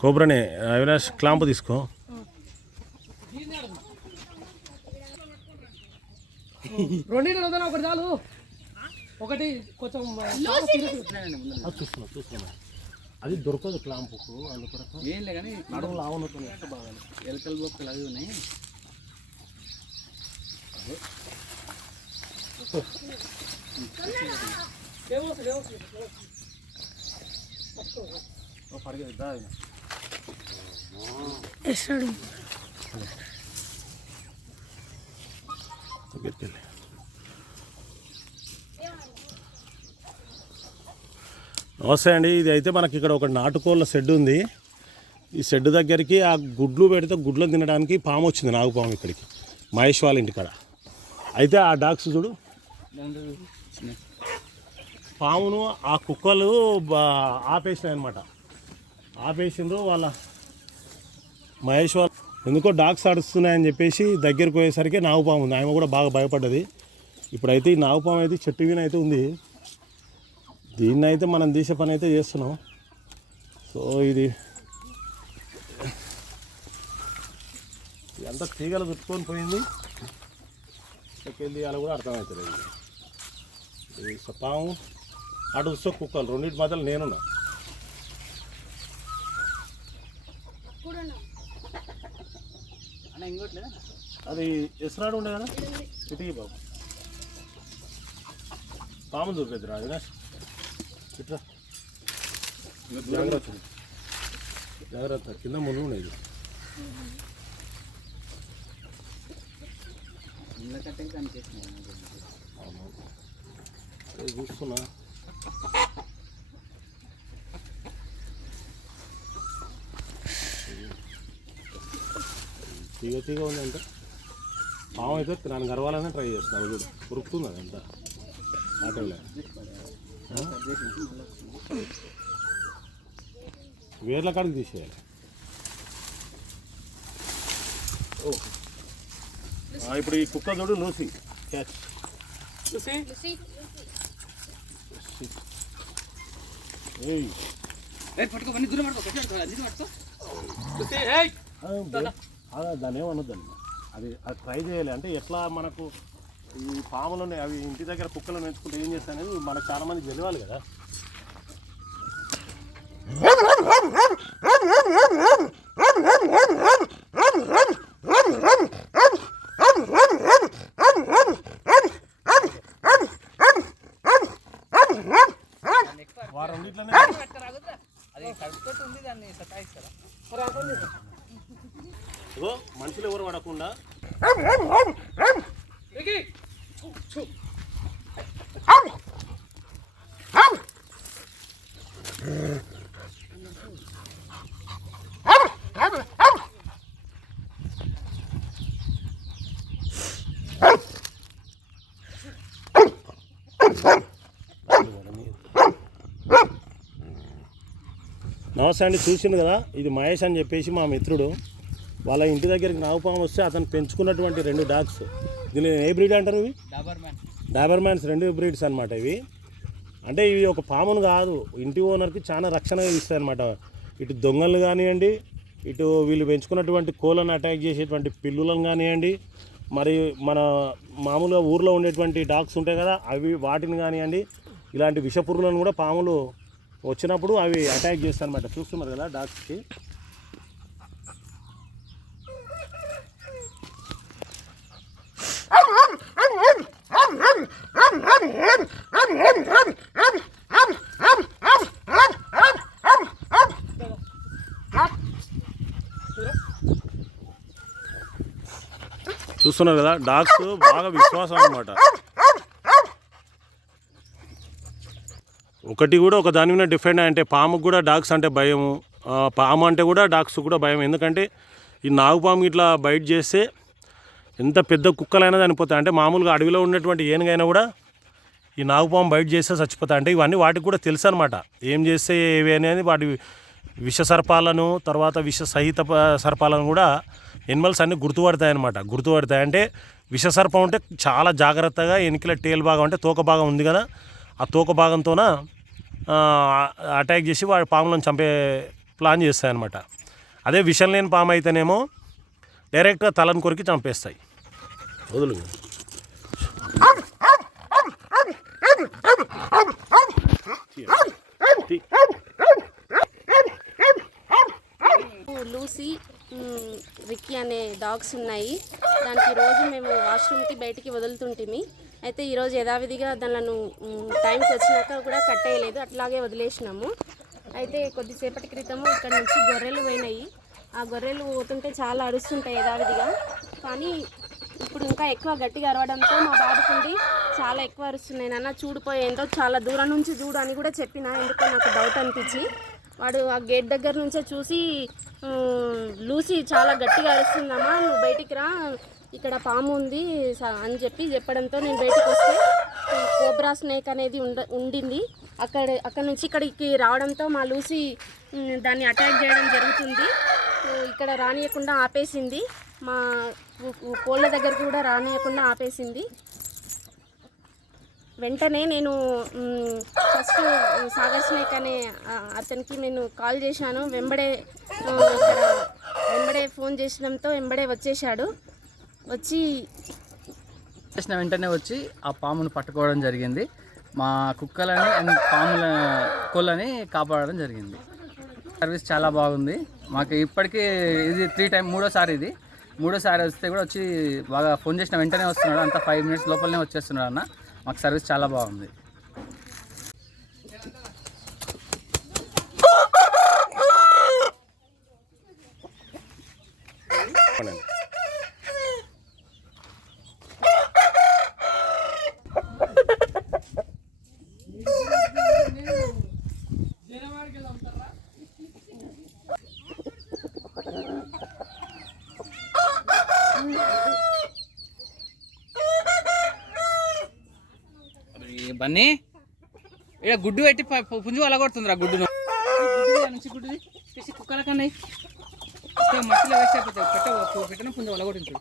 కోబ్రానే Avinash clamp తీసుకో. రెండింటి వదన ఒకటి చాలు. ఒకటి కొంచెం చూస్తున్నా చూస్తున్నా. అది దొరకదు క్లాంపుకు అందుకొరకు ఏం లే కానీ నడుము లావునతో బాగా ఎలకల బొక్కలు అవి ఉన్నాయి. ఏమవుతుంది ఏమవుతుంది? గెత్తెళ్ళి నమస్తే అండి ఇది అయితే మనకి ఇక్కడ ఒక నాటుకోళ్ళ షెడ్ ఉంది. ఈ షెడ్ దగ్గరికి ఆ గుడ్లు పెడితే గుడ్లు తినడానికి పాము వచ్చింది నాగుపాము ఇక్కడికి. మహేష్ వాళ్ళ ఇంటికాడ. అయితే ఆ డాగ్స్ చూడు. పామును ఆ కుక్కలు ఆపేసినాయి అనమాట ఆపేసిండ్రు వాళ్ళ మహేష్ వాళ్ళు ఎందుకో డాగ్స్ అడుస్తున్నాయని చెప్పేసి దగ్గరికి పోయేసరికి నాగుపాము ఉంది. ఆమె కూడా బాగా భయపడ్డది. ఇప్పుడైతే ఈ నాగుపాము అయితే చెట్టు మీద అయితే ఉంది. దీన్ని అయితే మనం తీసే పని అయితే చేస్తున్నాం. సో ఇది ఎంత తీగలు చుట్టుకొని పోయింది. ఎక్కడికి కూడా అర్థమవుతుంది ఇది పాము అటు చూస్తే కుక్కలు రెండింటి మధ్యలో నేనున్నా అన్న ఇంకోట్లేదా అది ఎసరాడు ఉండే కదా ఇటుకి బాబు. పాము దొరికిద్దిరా అవినాష్. ఇట్రా జాగ్రత్త. జాగ్రత్త కింద ముళ్ళు ఉన్నాయి చూస్తున్నా. తీగ తీగ ఉందంటే పాము అయితే నన్ను గర్వాలనే ట్రై చేస్తున్నా చూడు ఉరుకుతుంది అదంతా ఆటోలే వేర్ల కాడికి తీసేయాలి. ఇప్పుడు ఈ కుక్క చూడు లూసి. క్యాచ్ చూసి ఏయ్. పట్టుకో పని దూరం పట్టుకో కొంచెం పట్టుకో, అన్ని పట్టుకో. చూసి ఏయ్. ఆ, దాన్ని. ఏమనొద్దండి అది అది ట్రై చేయాలి. అంటే ఎట్లా మనకు ఈ పాములని అవి ఇంటి దగ్గర కుక్కలను పెంచుకుంటే ఏం చేస్తానని మనకు చాలా మంది తెలియాలి కదా. వారం ఇట్లనే అది కడుపుతోటి ఉంది దాన్ని సతాయిస్తారా. ఇగో మనుషులు ఎవరు పడకుండా. నమస్తే అండి చూసిండు కదా ఇది మహేష్ అని చెప్పేసి మా మిత్రుడు. వాళ్ళ ఇంటి దగ్గరికి నాగుపాము వస్తే అతను పెంచుకున్నటువంటి రెండు డాగ్స్. దీని ఏ బ్రీడ్ అంటారు ఇవి? డాబర్ మ్యాన్స్ రెండు బ్రీడ్స్ అనమాట ఇవి. అంటే ఇవి ఒక పామును కాదు ఇంటి ఓనర్కి చాలా రక్షణ ఇస్తాయి అనమాట ఇటు దొంగలు కానివ్వండి ఇటు వీళ్ళు పెంచుకున్నటువంటి కోళ్ళను అటాక్ చేసేటువంటి పిల్లులను కానివ్వండి మరి మన మామూలుగా ఊర్లో ఉండేటువంటి డాగ్స్ ఉంటాయి కదా అవి వాటిని కానివ్వండి ఇలాంటి విషపురులను కూడా పాములు వచ్చినప్పుడు అవి అటాక్ చేస్తాయి అనమాట చూస్తున్నారు కదా డాగ్స్కి. చూస్తున్నారు కదా డాగ్స్ బాగా విశ్వాసం అనమాట ఒకటి కూడా ఒక దాని మీద డిఫెండ్ అంటే పాముకు కూడా డాగ్స్ అంటే భయము. పాము అంటే కూడా డాగ్స్ కూడా భయం. ఎందుకంటే ఈ నాగుపాము ఇట్లా బయట చేస్తే ఎంత పెద్ద కుక్కలైనా చనిపోతాయి. అంటే మామూలుగా అడవిలో ఉన్నటువంటి ఏనుగైనా కూడా ఈ నాగుపాము బయట చేస్తే చచ్చిపోతాయి. అంటే ఇవన్నీ వాటికి కూడా తెలుసు అనమాట ఏం చేస్తే ఏవి అనేది వాటి విష సర్పాలను తర్వాత విష సహిత సర్పాలను కూడా ఎనిమల్స్ అన్నీ గుర్తుపడతాయి అనమాట గుర్తుపడతాయి అంటే విష సర్పం అంటే చాలా జాగ్రత్తగా ఎనికిల టేల్ భాగం అంటే తోక భాగం ఉంది కదా ఆ తోక భాగంతోన అటాక్ చేసి వాడి పాములను చంపే ప్లాన్ చేస్తాయి అనమాట అదే విషం లేని పాము అయితేనేమో డైరెక్ట్గా తలను కొరికి చంపేస్తాయి. వదులు. లూసీ రిక్కీ అనే డాగ్స్ ఉన్నాయి. దానికి రోజు మేము వాష్రూమ్కి బయటికి వదులుతుంటిమి. అయితే ఈరోజు యథావిధిగా దానిలను టైంకి వచ్చినాక కూడా కట్టేయలేదు అట్లాగే వదిలేసినాము. అయితే కొద్దిసేపటి క్రితము ఇక్కడ నుంచి గొర్రెలు పోయినాయి. ఆ గొర్రెలు పోతుంటే చాలా అరుస్తుంటాయి యథావిధిగా. కానీ ఇప్పుడు ఇంకా ఎక్కువ గట్టిగా అరవడంతో మా బాబుకుండి చాలా ఎక్కువ అరుస్తున్నాయి. నాన్న చూడిపోయేందో చాలా దూరం నుంచి చూడు అని కూడా చెప్పిన. ఎందుకో నాకు డౌట్ అనిపించి. వాడు ఆ గేట్ దగ్గర నుంచే చూసి లూసీ చాలా గట్టిగా అరుస్తుందమ్మా నువ్వు బయటికి రా ఇక్కడ పాము ఉంది స- అని చెప్పి చెప్పడంతో నేను బయటకు వస్తే కోబ్రా స్నేక్ అనేది ఉండ ఉండింది. అక్కడ అక్కడ నుంచి ఇక్కడికి రావడంతో మా లూసీ దాన్ని అటాక్ చేయడం జరుగుతుంది. ఇక్కడ రానియకుండా ఆపేసింది. మా కోళ్ళ దగ్గర కూడా రానియకుండా ఆపేసింది. వెంటనే నేను ఫస్ట్ సాగర్ స్నేక్ అనే అతనికి నేను కాల్ చేశాను. వెంబడే ఇక్కడ వెంబడే ఫోన్ చేసడంతో వెంబడే వచ్చేసాడు వచ్చి చేసిన వెంటనే వచ్చి ఆ పామును పట్టుకోవడం జరిగింది. మా కుక్కలని అండ్ పాముల కోళ్ళని కాపాడడం జరిగింది. సర్వీస్ చాలా బాగుంది. మాకు ఇప్పటికీ ఇది త్రీ టైం మూడోసారి ఇది. మూడోసారి వస్తే కూడా వచ్చి బాగా ఫోన్ చేసిన వెంటనే వస్తున్నాడు. అంత ఫైవ్ మినిట్స్ లోపలనే వచ్చేస్తున్నాడు అన్న. మాకు సర్వీస్ చాలా బాగుంది. బన్నీ. ఇక్కడ గుడ్డు పెట్టి పుంజు పు- పుంజు అలగొడుతుందిరా గుడ్డును గుడ్డు నుంచి గుడ్డుది తీసి కుక్కల కన్నా మట్టిలో వేస్తే అయిపోతుంది పెట్ట పెట్టిన పుంజు అలగొడుతుంది.